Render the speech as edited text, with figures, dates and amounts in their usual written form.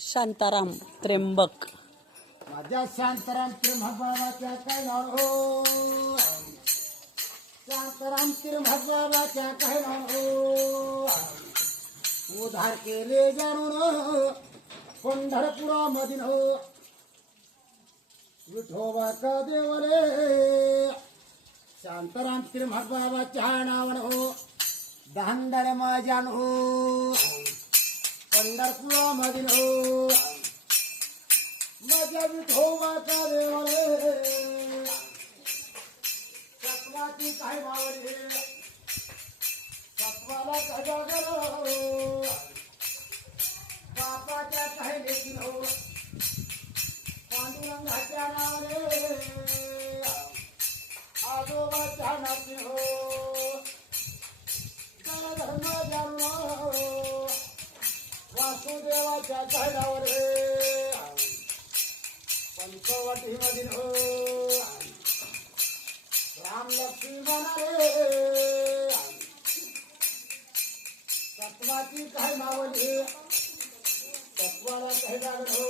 शांताराम त्र्यंबक. माझ्या शांताराम त्र्यंबकाच्या काय नाव हो, शांताराम त्र्यंबकाच्या काय नाव हो, उधार केले जाणून पंढरपुरामधील हो, विठोबा का देवले शांताराम त्र्यंबकाच्या नावान हो, दांडळ माझ्यान हो पंढरपुरामधील हो, माझ्या विठोबाचा देवले सत्वाची काय मावळे, सत्वाला कजा गलो बापाच्या काय लेखी हो, पांडुरंगाच्या नावाने आजोबाच्या नाते हो, धर्म जाणून वासुदेवाच्या झाडावर पंचवटी मधील हो, राम लक्ष्मण रे सत्वाची काय मावली, सत्वाला काय लागल हो,